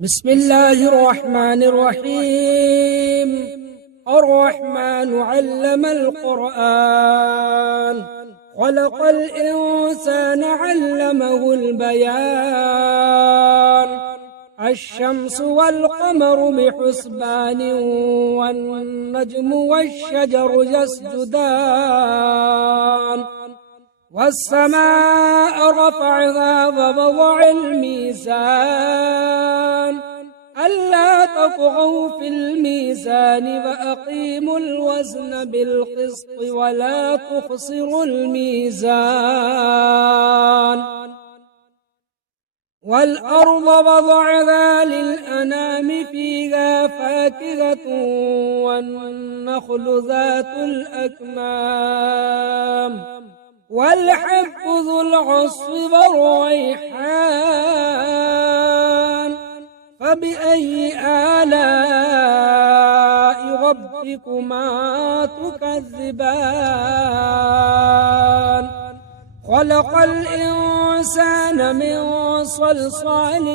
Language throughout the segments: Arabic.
بسم الله الرحمن الرحيم. الرحمن علم القرآن، خلق الإنسان علمه البيان. الشمس والقمر بحسبان، والنجم والشجر يسجدان. والسماء رفعها ووضع الميزان، ألا تطغوا في الميزان وأقيموا الوزن بالقسط ولا تخسروا الميزان. والأرض وضعها للأنام، فيها فاكهة والنخل ذات الأكمام، والحب ذو العصف والريحان. فبأي آلاء ربكما تكذبان؟ خلق الإنسان من صلصال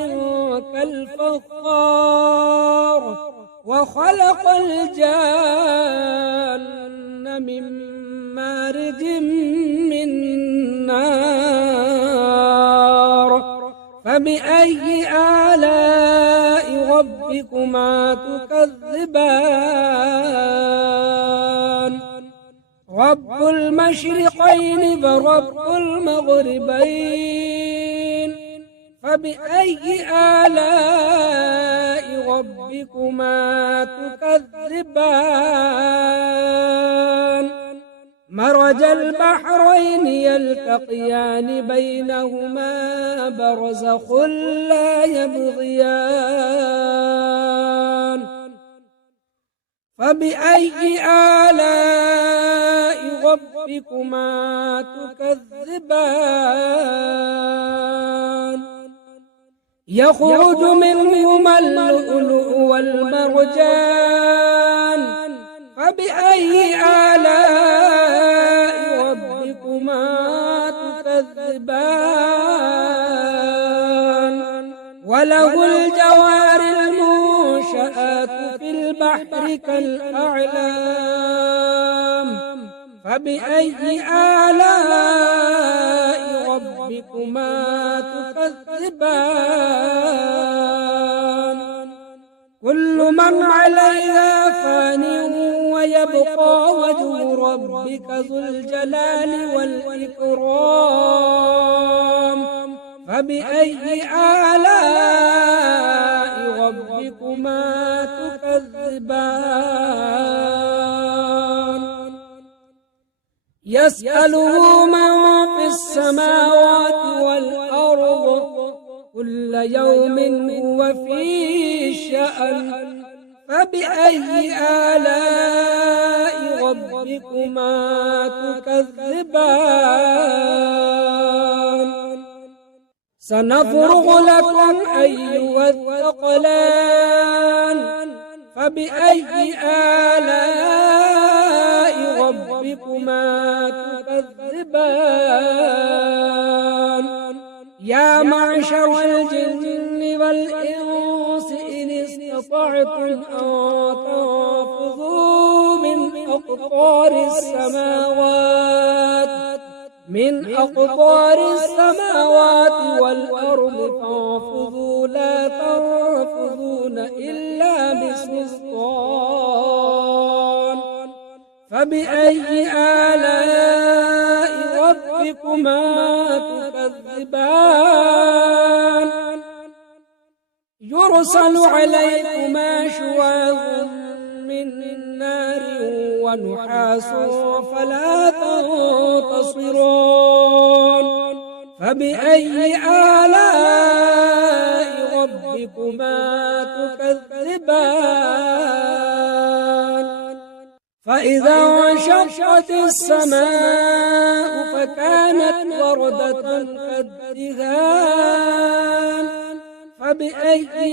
كالفخار، وخلق الجان من مارج من نار. فبأي آلاء ربكما تكذبان؟ رب المشرقين ورب المغربين، فبأي آلاء ربكما تكذبان؟ مرج البحرين يلتقيان، بينهما برزخ لا يبغيان. فبأي آلاء ربكما تكذبان؟ يخرج منهما اللؤلؤ والمرجان، فبأي آلاء ربكما تكذبان؟ وله الجوار المنشآت في البحر كالأعلام، فبأي آلاء ربكما تكذبان؟ كل من عليها فان، ويبقى وجه ربك ذو الجلال والإكرام. فبأي آلاء ربكما تكذبان؟ يسأله من في السماوات والأرض، كل يوم هو في شأن. فبأي آلاء ربكما تكذبان؟ سنفرغ لكم أيها الثقلان، فبأي آلاء ربكما تكذبان؟ يا معشر الجن والإنس إن استطعتم أن تنفذوا من أقطار السماوات والأرض، فانفذوا لا تنفذون إلا بسلطان. فبأي آلاء ربكما تكذبان؟ يرسل عليكما شواظ من نار ونحاس فلا تنتصران. فبأي آلاء ربكما تكذبان؟ فإذا انشقت السماء فكانت وردة كالدهان. فبأي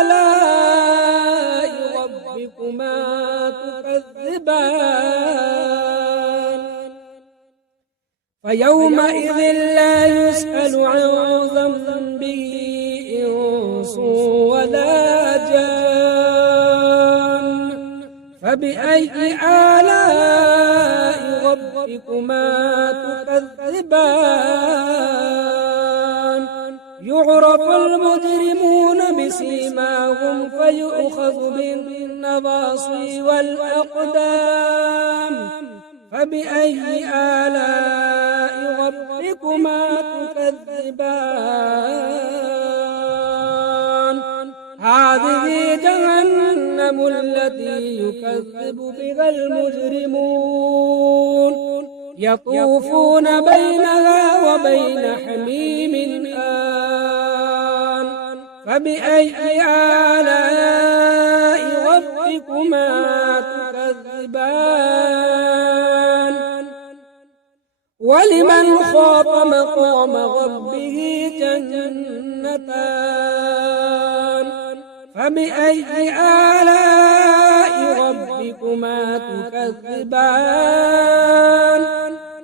آلاء ربكما تكذبان؟ فيومئذ لا يسأل عن ذنبه إنس ولا جان فبأي آلاء ربكما تكذبان يعرف المجرمون بسيماهم فيؤخذ بالنواصي والأقدام فبأي آلاء ربكما تكذبان هذه جهنم التي يكذب بها المجرمون يطوفون بينها وبين حميم آن فبأي آلاء ربكما تكذبان ولمن خاف مقام ربه جنتان فبأي آلاء ربكما تكذبان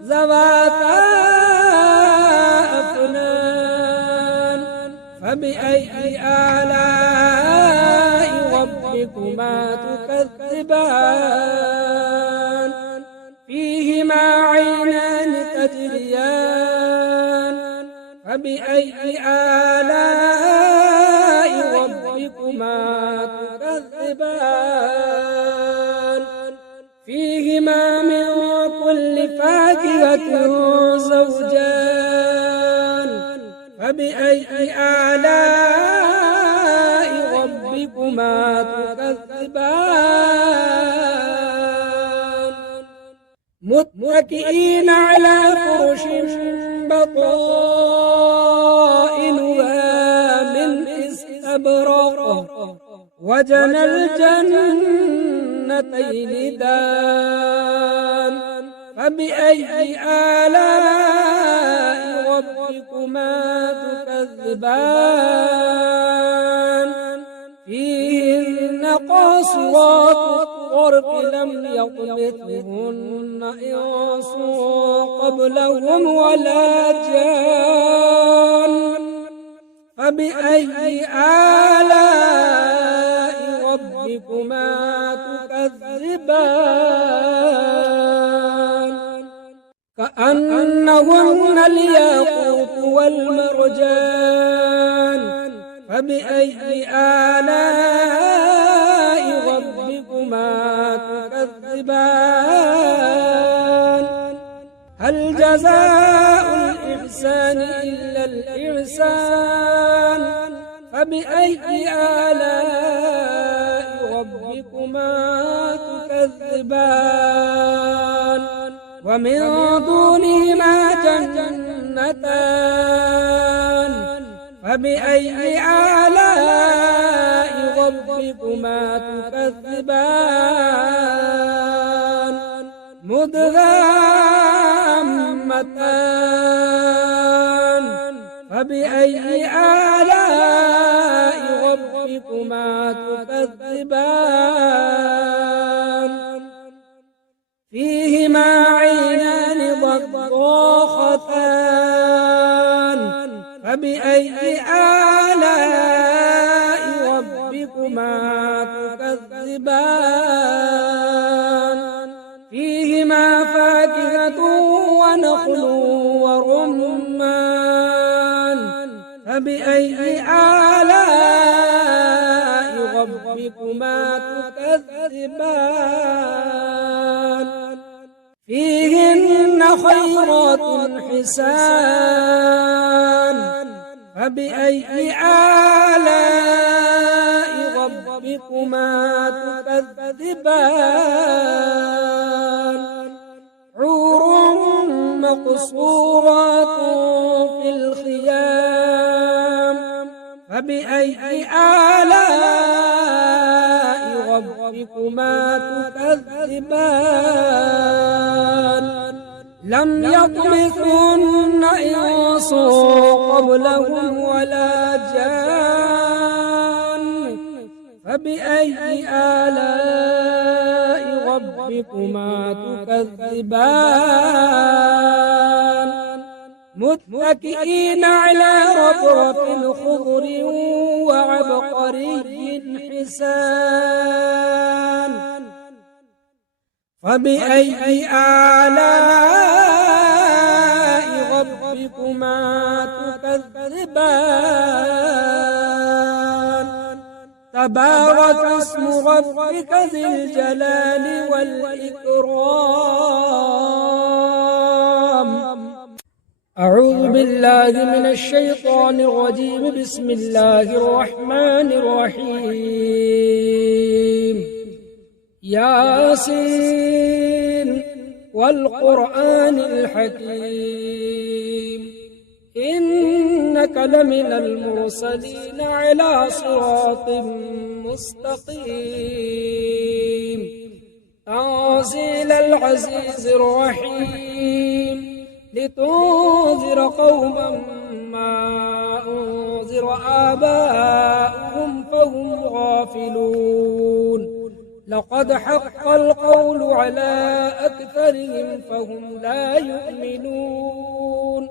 ذواتا أفنان فبأي آلاء ربكما تكذبان فيهما عينان تجريان فبأي آلاء ربكما تكذبان فيهما من كل فاكهة زوجان فبأي آلاء ربكما تكذبان متكئين على فرش بطائنها من استبرق وجنى الجنتين دان فبأي آلاء ربكما تكذبان فيهن قاصرات الطرف لم يطمثهن إنس قبلهم ولا جان فبأي آلاء ربكما تكذبان كأنهن الياقوت والمرجان فبأي آلاء ربكما تكذبان هل جزاء الإحسان إلا الإحسان فبأي آلاء ربكما تكذبان ومن دونهما جنتان فبأي آلاء ربكما تكذبان مدغامتان فبأي آلاء ربكما تكذبان فيهما عينان ضاختان فبأي آلاء ربكما تكذبان فيهما فاكهة ونخل ورمان فبأي آلاء ربكما تكذبان فيهن خيرات حسان فبأي آلاء ربكما تكذبان حور مقصورات في الخيام فبأي آلاء ربكما تكذبان لم يطمثهن إنس قبلهم ولا جان فبأي آلاء ربكما تكذبان متكئين على رفرف خضر وعبقري حسان فبأي آلاء ربكما تكذبان تبارك اسم ربك ذي الجلال والإكرام أعوذ بالله من الشيطان الرجيم بسم الله الرحمن الرحيم ياسين والقرآن الحكيم إنك لمن المرسلين على صراط مستقيم تنزيل العزيز الرحيم لتنذر قوما ما أنذر آباؤهم فهم غافلون لقد حق القول على أكثرهم فهم لا يؤمنون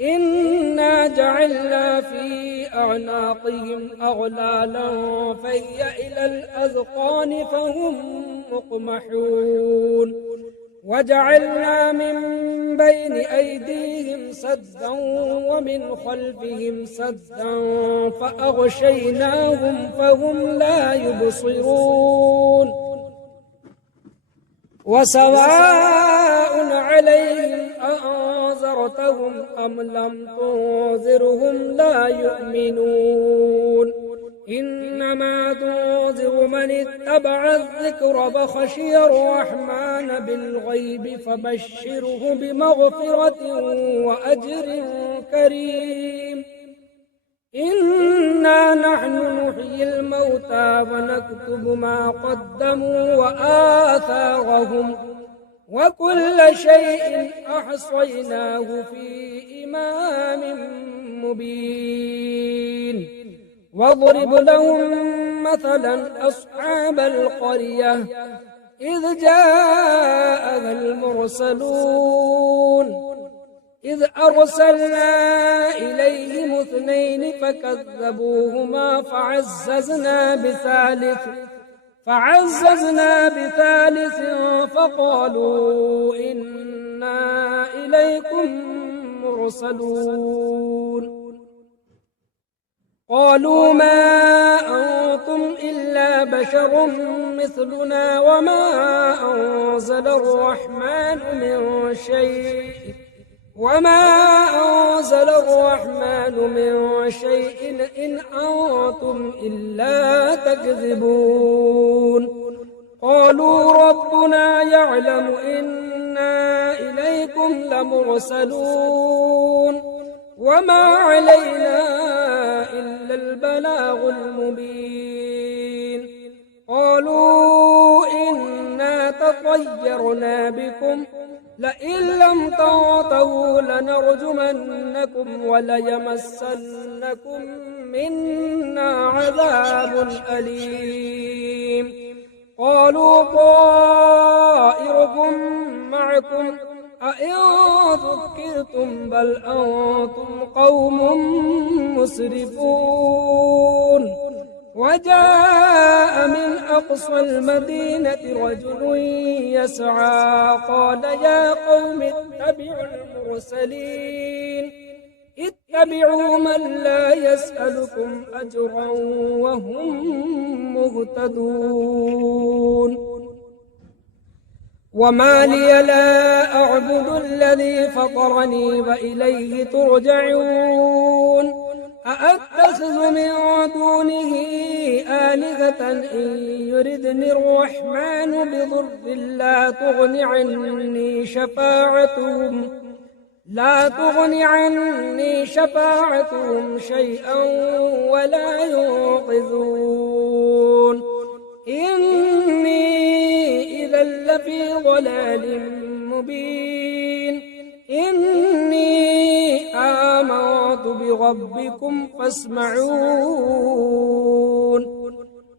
إنا جعلنا في أعناقهم أغلالا فهي إلى الأذقان فهم مقمحون وجعلنا من بين أيديهم سدا ومن خلفهم سدا فأغشيناهم فهم لا يبصرون وسواء عليهم أأنذرتهم أم لم تنذرهم لا يؤمنون إنما تنذر من اتبع الذكر فخشي الرحمن بالغيب فبشره بمغفرة وأجر كريم إنا نحن نحيي الموتى ونكتب ما قدموا وآثارهم وكل شيء أحصيناه في إمام مبين واضرب لهم مثلا أصحاب القرية إذ جاءها المرسلون إذ أرسلنا إليهم اثنين فكذبوهما فعززنا بثالث فقالوا إنا إليكم مرسلون قالوا ما أنتم إلا بشر مثلنا وما أنزل الرحمن من شيء إن أنتم إلا تكذبون قالوا ربنا يعلم إنا إليكم لمرسلون وما علينا إلا البلاغ المبين قالوا إنا تطيرنا بكم لئن لم تنتهوا لنرجمنكم وليمسنكم منا عذاب أليم قالوا طائركم معكم أئن ذكرتم بل أنتم قوم مسرفون وجاء من أقصى المدينة رجل يسعى قال يا قوم اتبعوا المرسلين اتبعوا من لا يسألكم أجرا وهم مهتدون وما لي لا أعبد الذي فطرني وإليه ترجعون أأتخذ من دونه آلهة إن يردني الرحمن بضر لا تغن عني شفاعتهم شيئا ولا ينقذون إني إذا لفي ضلال مبين إني آمنت بربكم فاسمعون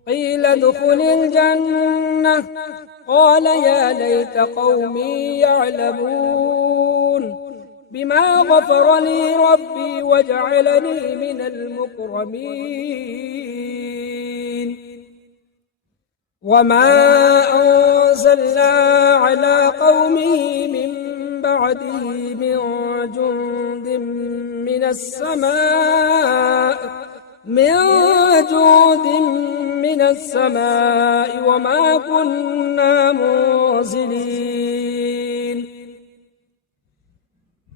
قيل ادخل الجنة قال يا ليت قومي يعلمون بما غفر لي ربي وجعلني من المكرمين وما أنزلنا على قومه من بعده من جند من السماء وما كنا منزلين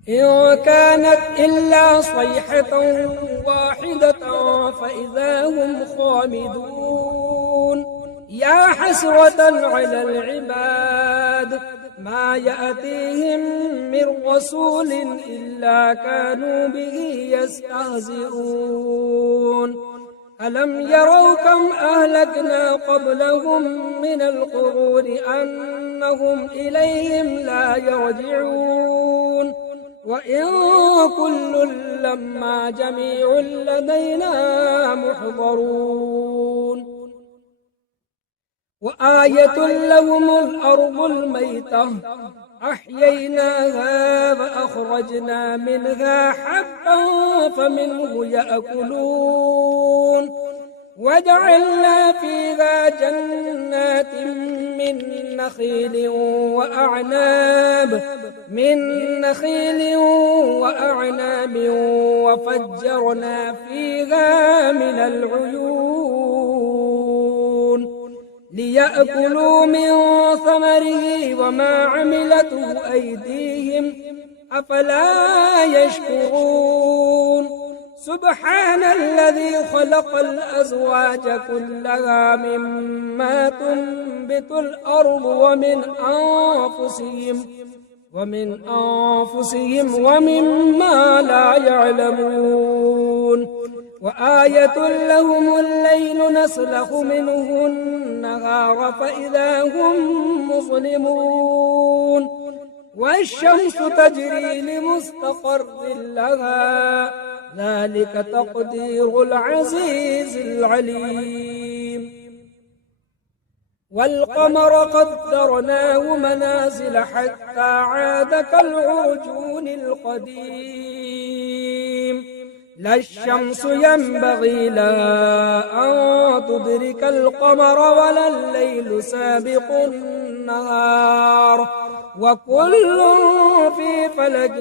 إن كانت إلا صيحة واحدة فإذا هم خامدون يا حسرة على العباد ما يأتيهم من رسول إلا كانوا به يستهزئون ألم يروا كم أهلكنا قبلهم من القرون أنهم إليهم لا يرجعون وإن كل لما جميع لدينا محضرون وآية لهم الأرض الميتة أحييناها فأخرجنا منها حبا فمنه يأكلون وجعلنا فيها جنات من نخيل وأعناب وفجرنا فيها من العيون ليأكلوا من ثمره وما عملته أيديهم أفلا يشكرون سبحان الذي خلق الأزواج كلها مما تنبت الأرض ومن أنفسهم ومما لا يعلمون وآية لهم الليل نسلخ منه النهار فإذا هم مظلمون والشمس تجري لمستقر لها ذلك تقدير العزيز العليم والقمر قدرناه منازل حتى عاد كالعرجون القديم لا الشمس ينبغي لها أن تدرك القمر ولا الليل سابق النهار وكل في فلك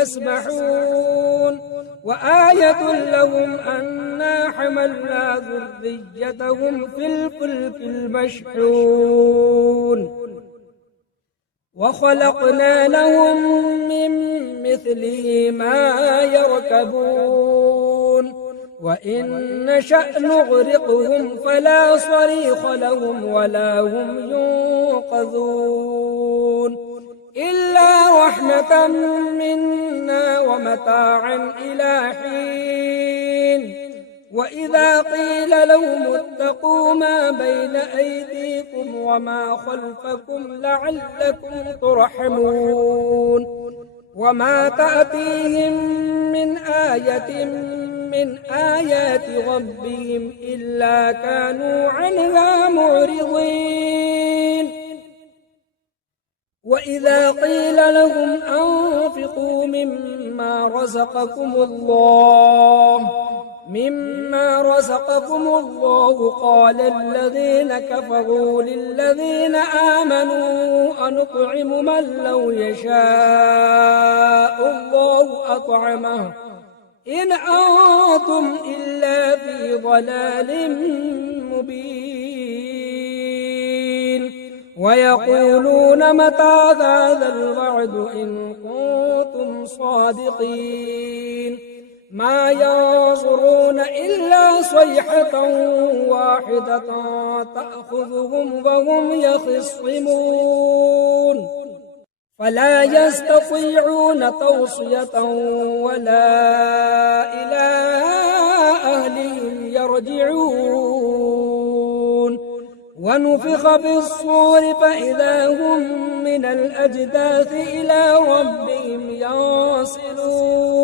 يسبحون وآية لهم أنا حملنا ذريتهم في الفلك المشحون وخلقنا لهم من مثله ما يركبون وإن نشأ نغرقهم فلا صريخ لهم ولا هم ينقذون إلا رحمة منا ومتاعا إلى حين وإذا قيل لهم اتقوا ما بين أيديكم وما خلفكم لعلكم ترحمون وما تأتيهم من آية من آيات ربهم إلا كانوا عنها معرضين وإذا قيل لهم أنفقوا مما رزقكم الله قال الذين كفروا للذين آمنوا أنطعم من لو يشاء الله أطعمه إن أنتم إلا في ضلال مبين ويقولون متى هذا الوعد إن كنتم صادقين ما ينظرون إلا صيحة واحدة تأخذهم وهم يخصمون فلا يستطيعون توصية ولا إلى أهلهم يرجعون ونفخ في الصور فإذا هم من الأجداث إلى ربهم ينسلون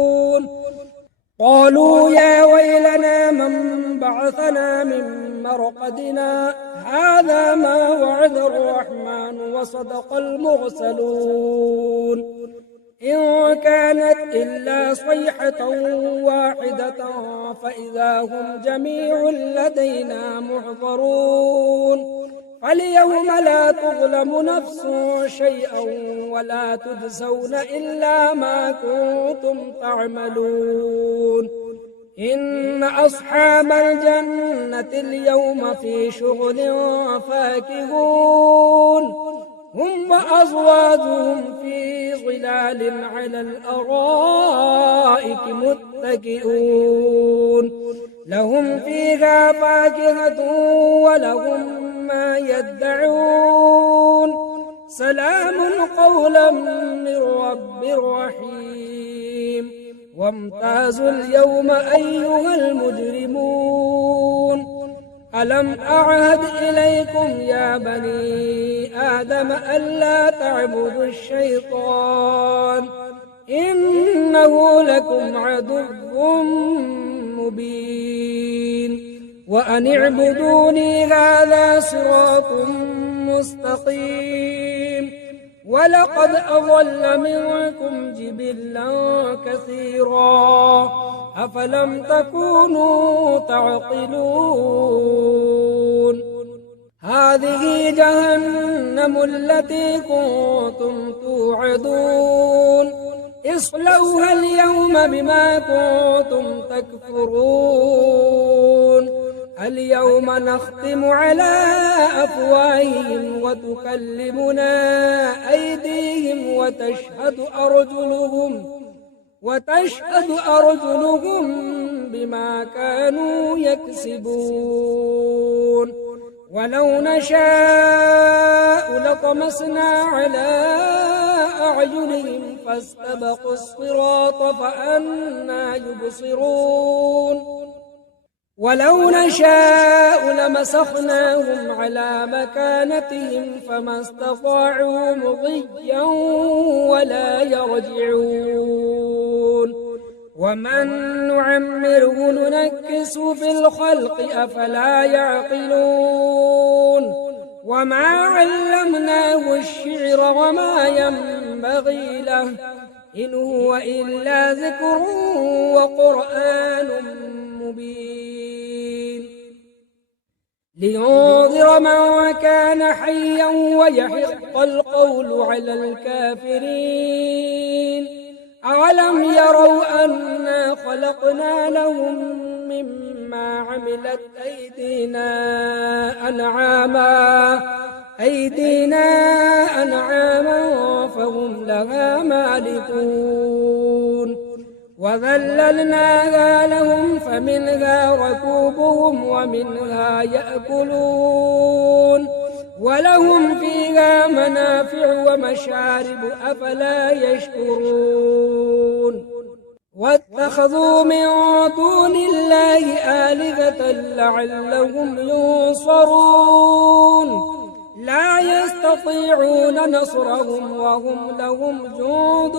قالوا يا ويلنا من بعثنا من مرقدنا هذا ما وعد الرحمن وصدق المرسلون إن كانت إلا صيحة واحدة فإذا هم جميع لدينا محضرون فاليوم لا تظلم نفس شيئا ولا تجزون إلا ما كنتم تعملون إن أصحاب الجنة اليوم في شغل فاكهون هم وأزواجهم في ظلال على الأرائك متكئون لهم فيها فاكهة ولهم ما يدعون سلام قولا من رب رحيم وامتازوا اليوم أيها المجرمون ألم أعهد إليكم يا بني آدم ألا تعبدوا الشيطان إنه لكم عدو مبين وأن اعبدوني هذا صراط مستقيم ولقد أضل منكم جبلا كثيرا أفلم تكونوا تعقلون هذه جهنم التي كنتم توعدون اصلوها اليوم بما كنتم تكفرون اليوم نختم على أفواههم وتكلمنا أيديهم وتشهد أرجلهم بما كانوا يكسبون ولو نشاء لطمسنا على أعينهم فاستبقوا الصراط فأنى يبصرون ولو نشاء لمسخناهم على مكانتهم فما استطاعوا مضيا ولا يرجعون ومن نعمره ننكس في الخلق أفلا يعقلون وما علمناه الشعر وما ينبغي له إن هو إلا ذكر وقرآن مبين لينذر من كان حيا ويحق القول على الكافرين أولم يروا أنا خلقنا لهم مما عملت أيدينا أنعاما فهم لها مالكون وذللناها لهم فمنها ركوبهم ومنها يأكلون ولهم فيها منافع ومشارب أفلا يشكرون واتخذوا من دون الله آلهة لعلهم ينصرون لا يستطيعون نصرهم وهم لهم جند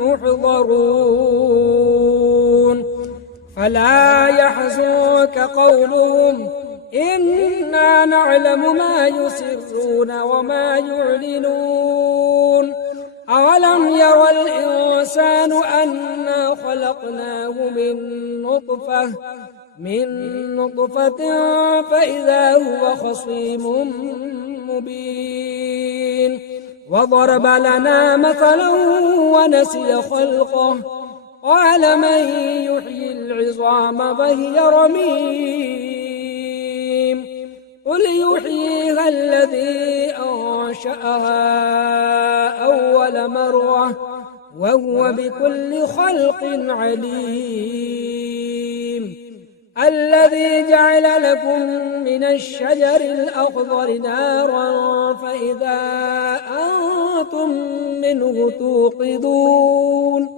محضرون فلا يحزنك قولهم إنا نعلم ما يسرون وما يعلنون أولم ير الإنسان أنا خلقناه من نطفة فإذا هو خصيم مبين وضرب لنا مثلا ونسي خلقه قال من يحيي العظام فهي رميم قل يحييها الذي أنشأها أول مرة وهو بكل خلق عليم الذي جعل لكم من الشجر الأخضر نارا فإذا أنتم منه توقدون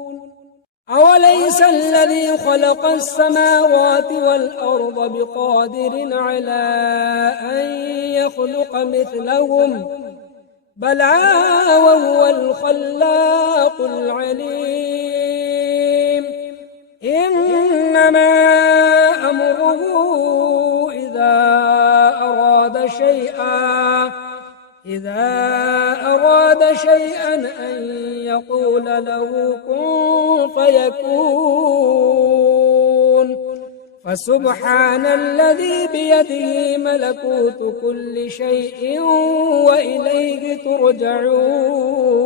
أوليس الذي خلق السماوات والأرض بقادر على أن يخلق مثلهم بلى وهو الخلاق العليم إنما أمره إذا أراد شيئا إذا أراد شيئا أن يقول له كن فيكون فسبحان الذي بيده ملكوت كل شيء وإليه ترجعون